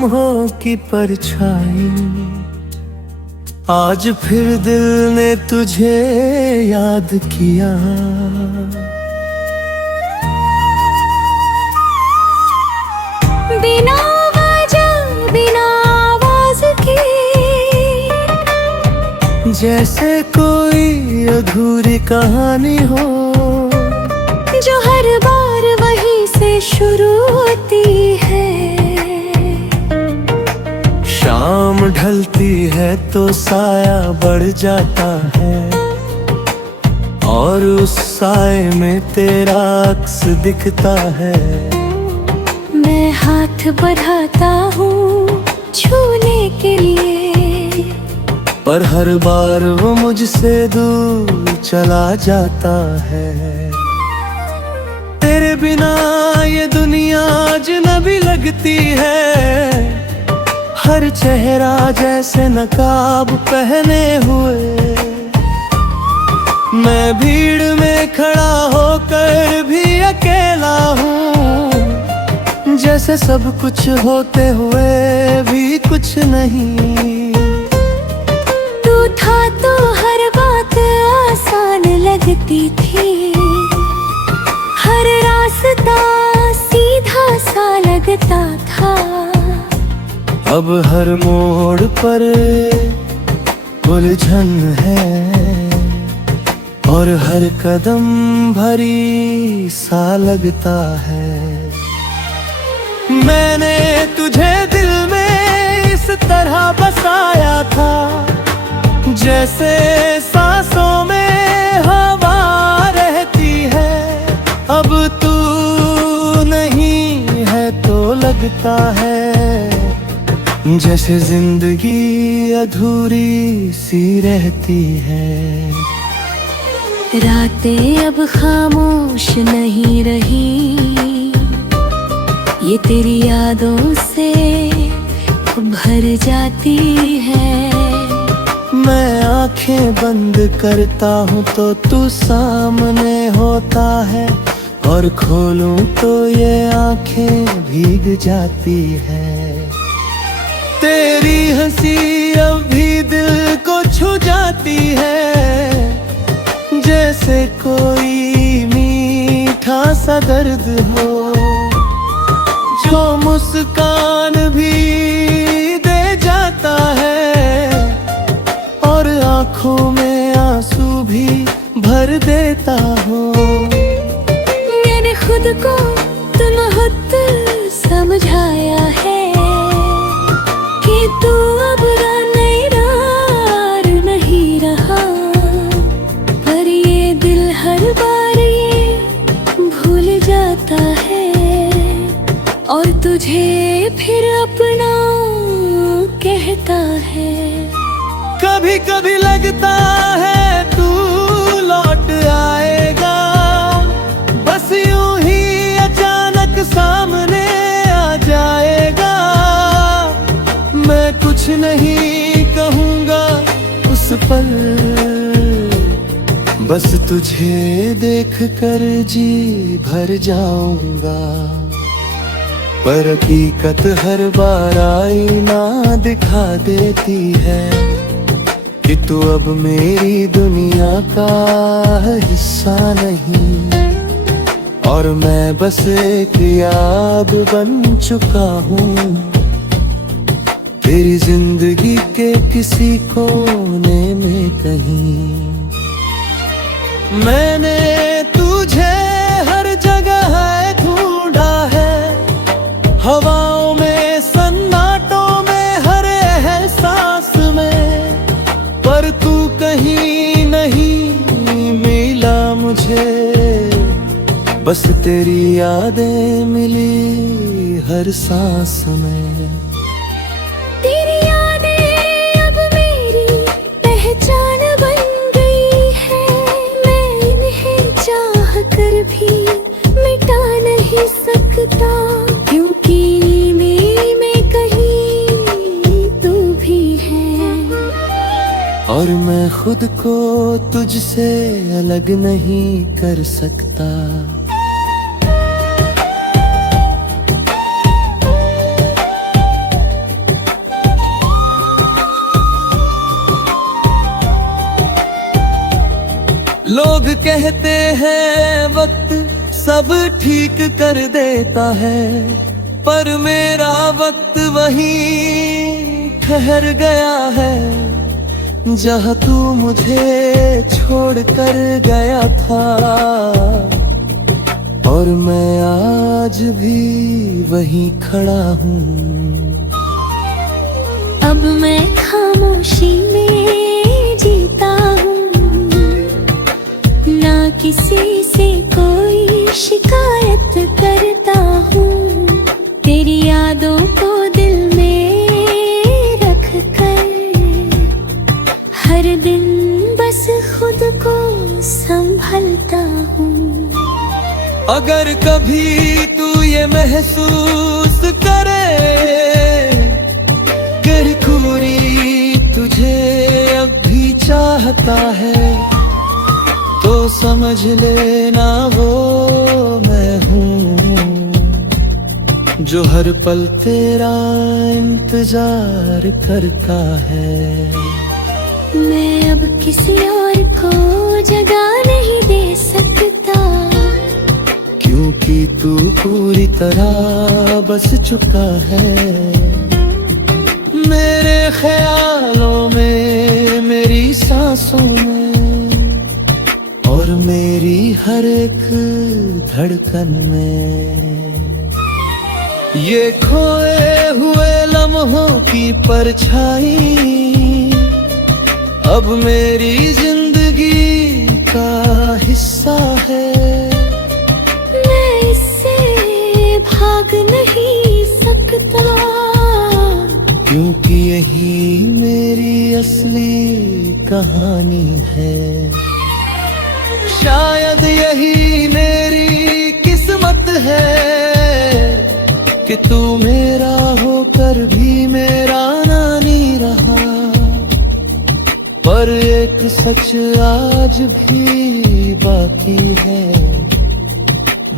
लम्हों की परछाई, आज फिर दिल ने तुझे याद किया। बिना वजह बिना आवाज के, जैसे कोई अधूरी कहानी हो, जो हर बार वहीं से शुरू होती है। शाम ढलती है तो साया बढ़ जाता है, और उस साए में तेरा अक्स दिखता है। मैं हाथ बढ़ाता हूँ छूने के लिए, पर हर बार वो मुझसे दूर चला जाता है। तेरे बिना ये दुनिया अजनबी लगती है, हर चेहरा जैसे नकाब पहने हुए। मैं भीड़ में खड़ा होकर भी अकेला हूँ, जैसे सब कुछ होते हुए भी कुछ नहीं। तू था तो हर बात आसान लगती थी, हर रास्ता सीधा सा लगता था। अब हर मोड़ पर उलझन है, और हर कदम भरी सा लगता है। मैंने तुझे दिल में इस तरह बसाया था, जैसे सांसों में हवा रहती है। अब तू नहीं है तो लगता है, जैसे जिंदगी अधूरी सी रहती है। रातें अब खामोश नहीं रही, ये तेरी यादों से भर जाती है। मैं आंखें बंद करता हूँ तो तू सामने होता है, और खोलूं तो ये आंखें भीग जाती है। तेरी हंसी अब भी दिल को छू जाती है, जैसे कोई मीठा सा दर्द हो, जो मुस्कान भी दे जाता है, और आंखों में आंसू भी भर देता हो। मैंने खुद को तुनहत समझाया है कि तू अब नहीं रहा, पर ये दिल हर बार ये भूल जाता है, और तुझे फिर अपना कहता है। कभी कभी लगता है तू लौट आएगा, बस यूं ही अचानक सामने आ जाएगा। मैं कुछ नहीं कहूँगा उस पल, बस तुझे देख कर जी भर जाऊंगा। पर हकीकत हर बार आईना दिखा देती है कि तू अब मेरी दुनिया का हिस्सा नहीं, और मैं बस एक याद बन चुका हूँ तेरी जिंदगी के किसी कोने में कहीं। मैंने तुझे हर जगह ढूंढा है, हवाओं में, सन्नाटों में, हर एहसास में, पर तू कहीं नहीं मिला मुझे। बस तेरी यादें मिली हर सांस में। तेरी यादें अब मेरी पहचान बन गई है, मैं इन्हें चाह कर भी मिटा नहीं सकता, क्योंकि मेरी में कहीं तू भी है। और मैं खुद को तुझसे अलग नहीं कर सकता। लोग कहते हैं वक्त सब ठीक कर देता है, पर मेरा वक्त वहीं ठहर गया है जहाँ तू मुझे छोड़ कर गया था। और मैं आज भी वहीं खड़ा हूँ। अब मैं खामोशी में जीता हूँ, ना किसी से कोई शिकायत करता हूँ। तेरी यादों को दिल में रख कर हर दिन बस खुद को संभलता हूँ। अगर कभी तू ये महसूस करे कोई तुझे अब भी चाहता है, तो समझ लेना वो मैं हूँ जो हर पल तेरा इंतजार करता है। मैं अब किसी और को जगह नहीं दे सकता, क्योंकि तू पूरी तरह बस चुका है मेरे ख्यालों में, मेरी सांसों में और मेरी हर एक धड़कन में। ये खोए हुए लम्हों की परछाई अब मेरी जिंदगी का हिस्सा है। मैं इससे भाग नहीं सकता, क्योंकि यही मेरी असली कहानी है। शायद यही मेरी किस्मत है कि तू मेरा होकर भी मेरा ना नहीं रहा। पर एक सच आज भी बाकी है,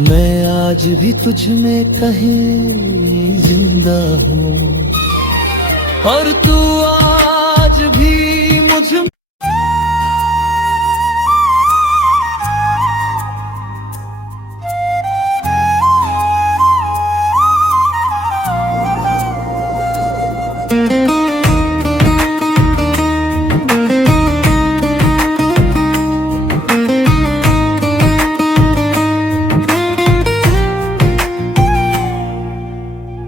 मैं आज भी तुझ में कहीं जिंदा हूँ और तू आज भी मुझ में।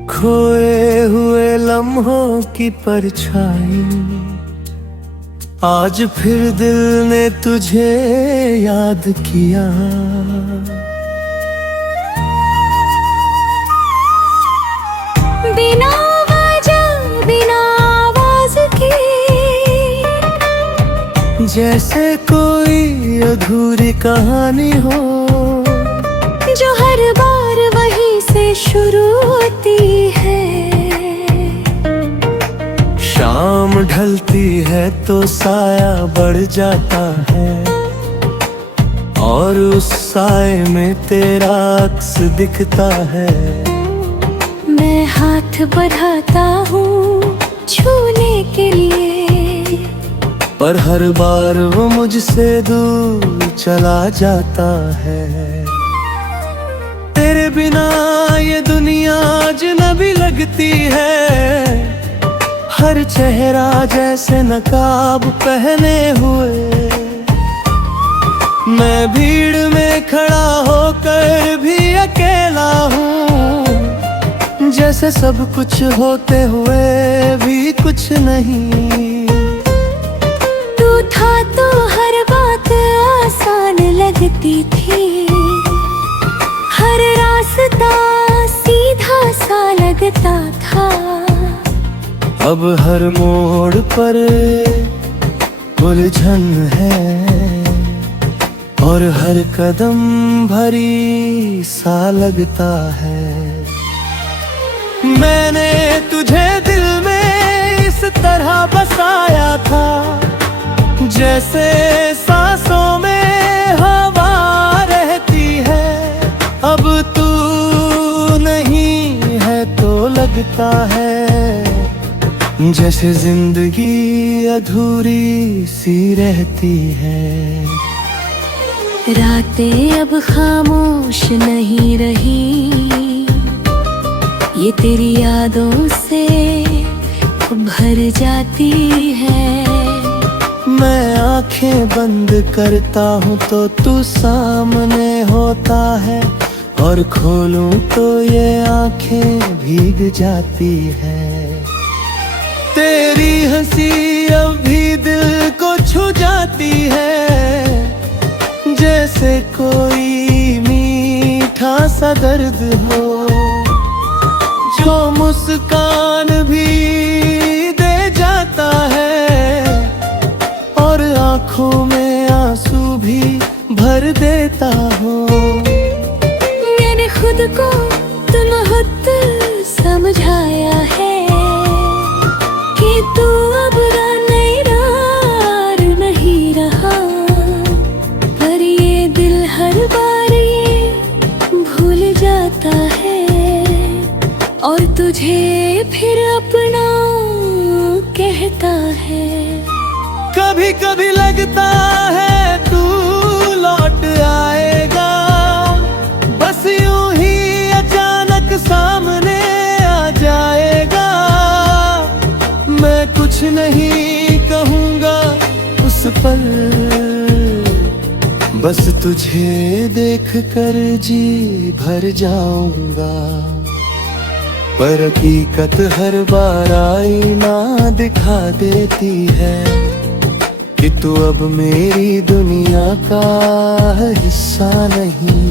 खोए हुए लम्हों की परछाई आज फिर दिल ने तुझे याद किया। बिना वजह बिना आवाज के, जैसे कोई अधूरी कहानी हो जो हर बार वहीं से शुरू होती है। शाम ढलती है तो साया बढ़ जाता है और उस साए में तेरा अक्स दिखता है। मैं हाथ बढ़ाता हूँ छूने के लिए, पर हर बार वो मुझसे दूर चला जाता है। तेरे बिना ये दुनिया अजनबी लगती है, हर चेहरा जैसे नकाब पहने हुए। मैं भीड़ में खड़ा होकर भी अकेला हूँ, जैसे सब कुछ होते हुए भी कुछ नहीं। तू था तो हर बात आसान लगती थी, हर रास्ता सीधा सा लगता था। अब हर मोड़ पर उलझन है और हर कदम भरी सा लगता है। मैंने तुझे दिल में इस तरह बसाया था, जैसे सांसों में हवा रहती है। अब तू नहीं है तो लगता है जैसे जिंदगी अधूरी सी रहती है। रातें अब खामोश नहीं रही, ये तेरी यादों से भर जाती है। मैं आंखें बंद करता हूँ तो तू सामने होता है, और खोलूं तो ये आंखें भीग जाती है। तेरी हंसी अब भी दिल को छू जाती है, जैसे कोई मीठा सा दर्द हो, जो मुस्कान भी दे जाता है, और आंखों में आंसू भी भर देता हो। मैंने खुद को तुम खुद समझाया है कि तू अब नहीं रहा, पर ये दिल हर बार ये भूल जाता है, और तुझे फिर अपना कहता है। कभी कभी लगता है तू लौट आएगा, बस यूं ही अचानक सामने आ जाएगा। मैं कुछ नहीं कहूँगा उस पल, बस तुझे देख कर जी भर जाऊंगा। पर हकीकत हर बार आईना दिखा देती है कि तू अब मेरी दुनिया का हिस्सा नहीं,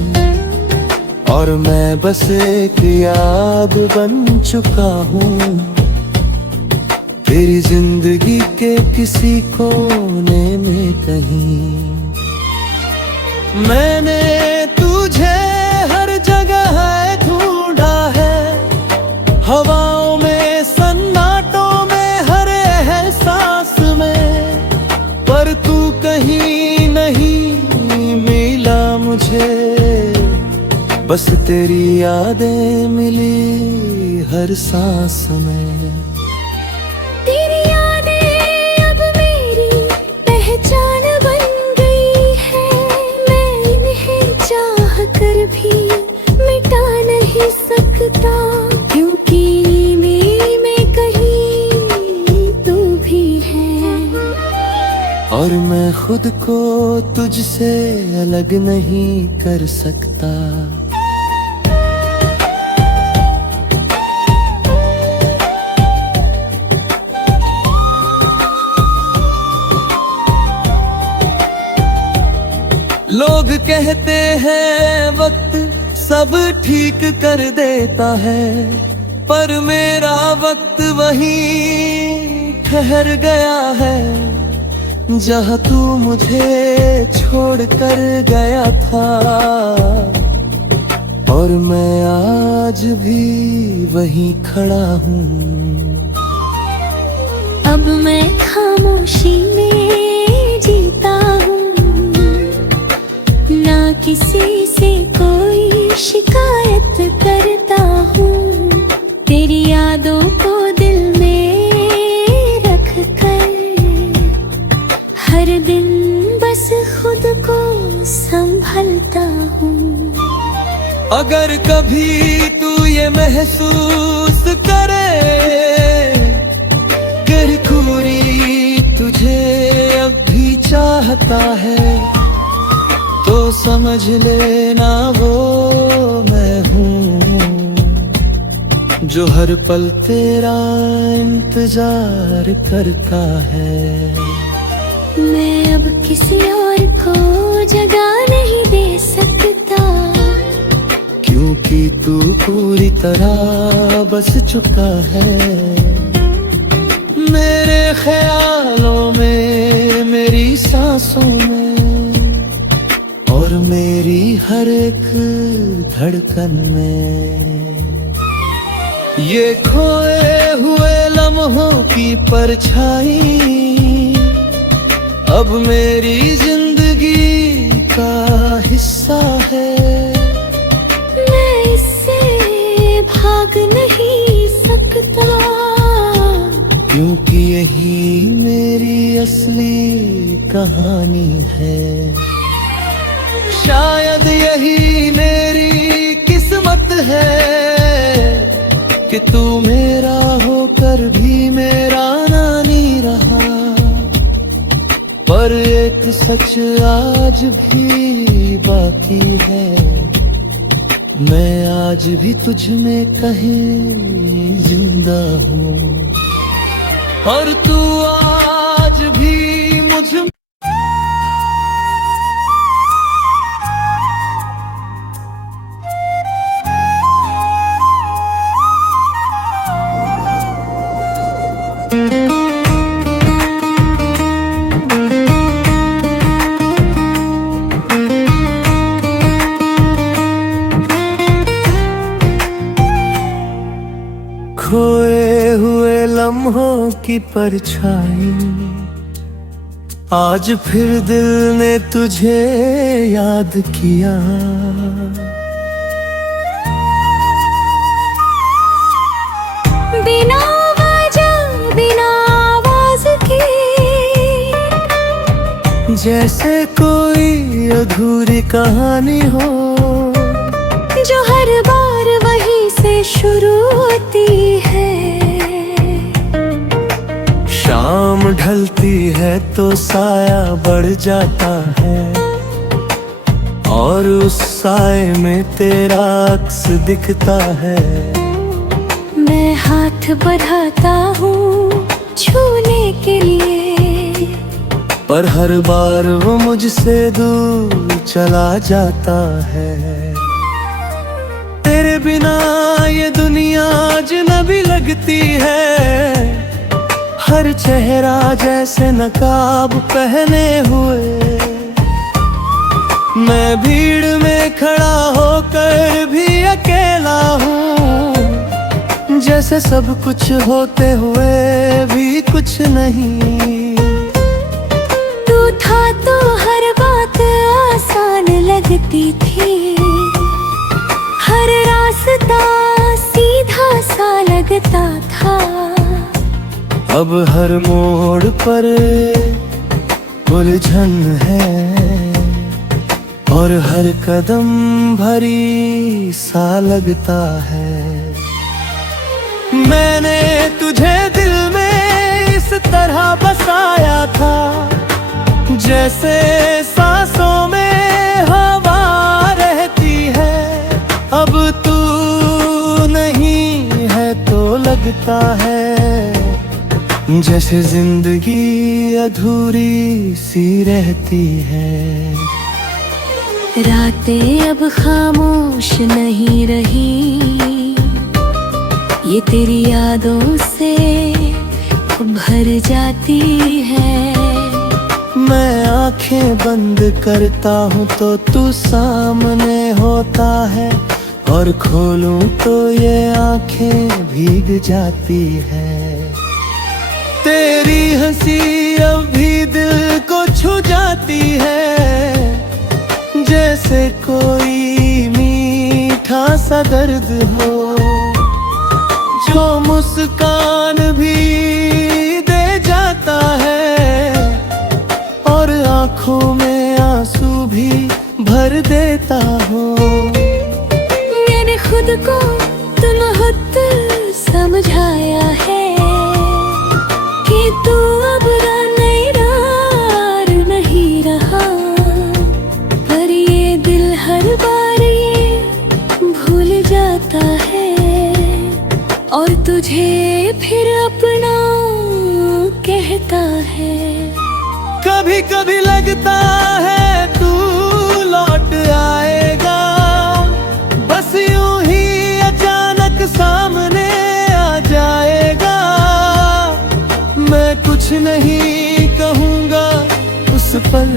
और मैं बस एक याद बन चुका हूँ तेरी जिंदगी के किसी कोने में कहीं। मैंने तुझे हर जगह ढूंढा है, हवाओं में, सन्नाटों में, हर एहसास में, पर तू कहीं नहीं मिला मुझे। बस तेरी यादें मिली हर सांस में। तेरी यादें अब मेरी पहचान बन गई है, मैं इन्हें चाह कर भी मिटा नहीं सकता, क्योंकि मेरी में कहीं तू भी है, और मैं खुद को तुझसे अलग नहीं कर सकता। लोग कहते हैं वक्त सब ठीक कर देता है, पर मेरा वक्त वहीं ठहर गया है, जहाँ तू मुझे छोड़ कर गया था, और मैं आज भी वहीं खड़ा हूँ। अब मैं खामोशी में जीता हूँ, ना किसी से कोई शिकायत करता हूँ, तेरी यादों को दिल में रख कर हर दिन बस खुद को संभलता हूँ। अगर कभी तू ये महसूस करे कि कोई तुझे अब भी चाहता है, तो समझ लेना वो मैं हूँ, जो हर पल तेरा इंतजार करता है। मैं अब किसी और को जगह नहीं दे सकता, क्योंकि तू पूरी तरह बस चुका है मेरे ख्यालों में, मेरी सांसों में, और मेरी हर एक धड़कन में। ये खोए हुए लम्हों की परछाई अब मेरी जिंदगी का हिस्सा है। मैं इससे भाग नहीं सकता, क्योंकि यही मेरी असली कहानी है। शायद यही मेरी किस्मत है कि तू मेरा होकर भी मेरा ना नहीं रहा। पर एक सच आज भी बाकी है, मैं आज भी तुझ में कहीं जिंदा हूँ और तू आज भी मुझ में। खोए हुए लम्हों की परछाई, आज फिर दिल ने तुझे याद किया। बिना वजह बिना आवाज के, जैसे कोई अधूरी कहानी हो, जो हर बार वहीं से शुरू होती है। शाम ढलती है तो साया बढ़ जाता है और उस साए में तेरा अक्स दिखता है। मैं हाथ बढ़ाता हूँ छूने के लिए, पर हर बार वो मुझसे दूर चला जाता है। तेरे बिना ये दुनिया अजनबी लगती है, हर चेहरा जैसे नकाब पहने हुए। मैं भीड़ में खड़ा होकर भी अकेला हूँ, जैसे सब कुछ होते हुए भी कुछ नहीं। तू था तो हर बात आसान लगती थी, हर रास्ता सीधा सा लगता था। अब हर मोड़ पर उलझन है और हर कदम भरी सा लगता है। मैंने तुझे दिल में इस तरह बसाया था, जैसे सांसों में हवा रहती है। अब तू नहीं है तो लगता है जैसे जिंदगी अधूरी सी रहती है। रातें अब खामोश नहीं रही, ये तेरी यादों से भर जाती है। मैं आंखें बंद करता हूँ तो तू सामने होता है, और खोलूं तो ये आंखें भीग जाती है। तेरी हंसी अब भी दिल को छू जाती है, जैसे कोई मीठा सा दर्द हो, जो मुस्कान भी दे जाता है और आंखों में आंसू भी भर देता हो। मैंने खुद को तुलहत समझाया है कि तू अब नहीं रहा, पर ये दिल हर बार ये भूल जाता है और तुझे फिर अपना कहता है। कभी कभी लगता है तू लौट आएगा, बस यूं ही अचानक सामने आ जाएगा। मैं कुछ नहीं कहूँगा उस पल,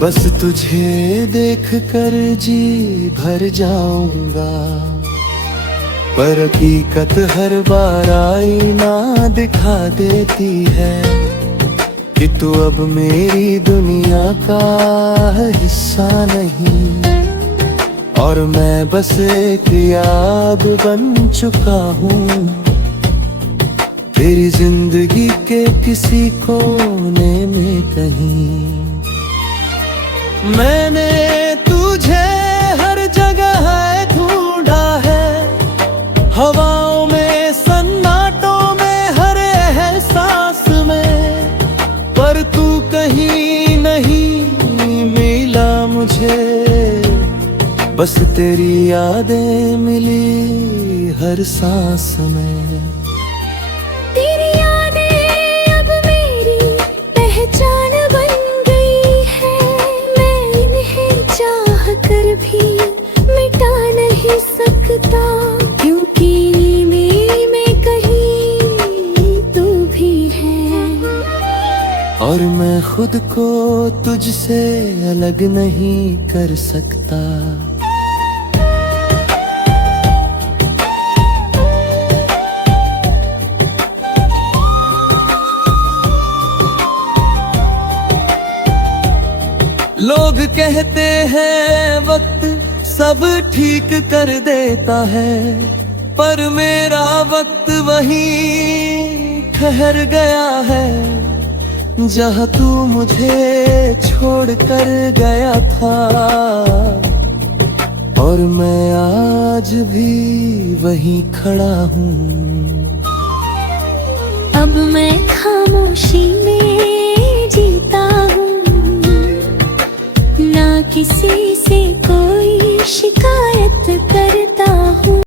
बस तुझे देख कर जी भर जाऊंगा। पर हकीकत हर बार आईना दिखा देती है कि तू अब मेरी दुनिया का हिस्सा नहीं, और मैं बस एक याद बन चुका हूँ तेरी जिंदगी के किसी कोने में कहीं। मैंने तुझे हर जगह ढूंढा है, हवाओं में, सन्नाटों में, हर एहसास में, पर तू कहीं नहीं मिला मुझे। बस तेरी यादें मिली हर सांस में। तेरी यादें अब मेरी पहचान बन गई है, मैं इन्हें चाह कर भी मिटा नहीं सकता, क्योंकि मेरी में कहीं तू भी है। और मैं खुद को तुझसे अलग नहीं कर सकता। लोग कहते हैं वक्त सब ठीक कर देता है, पर मेरा वक्त वहीं ठहर गया है, जहाँ तू मुझे छोड़ कर गया था। और मैं आज भी वहीं खड़ा हूँ। अब मैं खामोशी में जीता हूँ, ना किसी से कोई